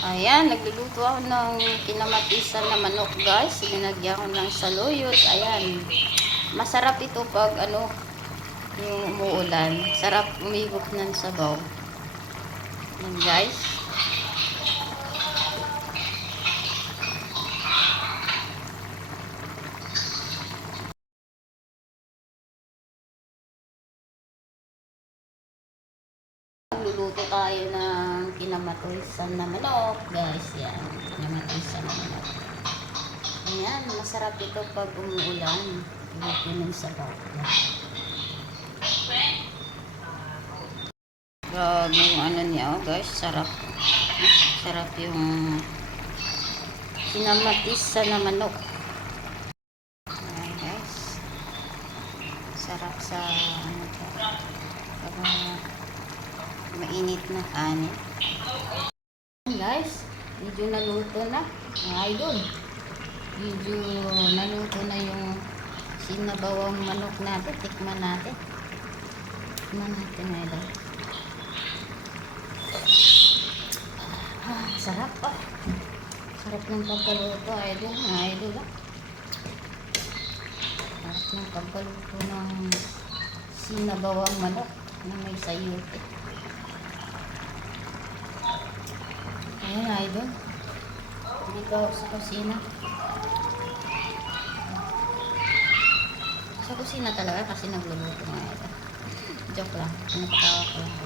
Ayan, nagluluto ako ng kinamatisan na manok, guys. Linagyan ko ng saluyot. Ayan. Masarap ito pag yung umuulan. Sarap umigop ng sabaw. Ayan, guys. Luluto tayo ng kinamatisan na manok, guys. Yan, kinamatisan na manok. Ayan, masarap ito pag umuulan. Luluto ng sabaw. Grabe yung niya, guys. Sarap. Sarap yung kinamatisan na manok. Ayan, guys. Sarap sa mainit na kanin. Guys, medyo naluto na. Idol. Medyo naluto na yung sinabawang manok natin. Tikman natin. Tikman natin, idol. Sarap pa. Sarap ng pagkaluto, idol. Idol. Sarap ng pagkaluto ng sinabawang manok na may sayote. Ayan, idol. Dito ako sa kusina. Sa kusina talaga kasi nagluluto nga ito. Joke lang. Nagtawa ko lang.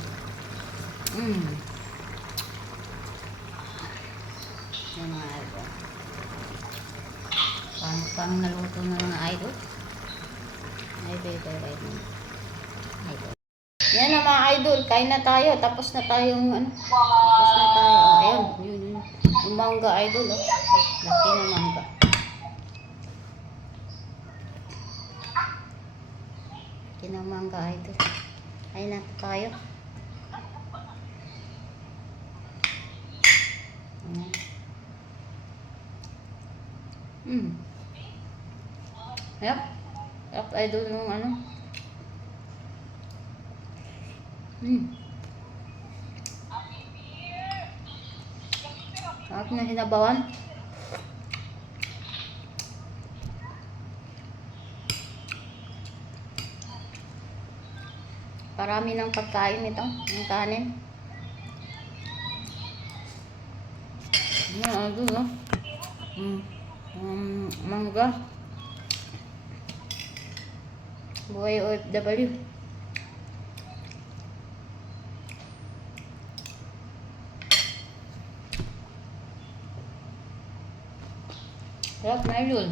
Yan mga idol. Paano pang naluto ng mga idol? Idol. Yan na mga idol. Kain na tayo. Tapos na tayong Tapos na tayo. Ayun. Yun. Yung mangga idol. Laki na mangga. Laki na mangga idol. Kain na tayo. Yep. Yep, idol nung Sarap na sinabawan. Parami ng pagkain ito, ng kanin. Idol, mangga. Buhay OFW. Sarap na idol.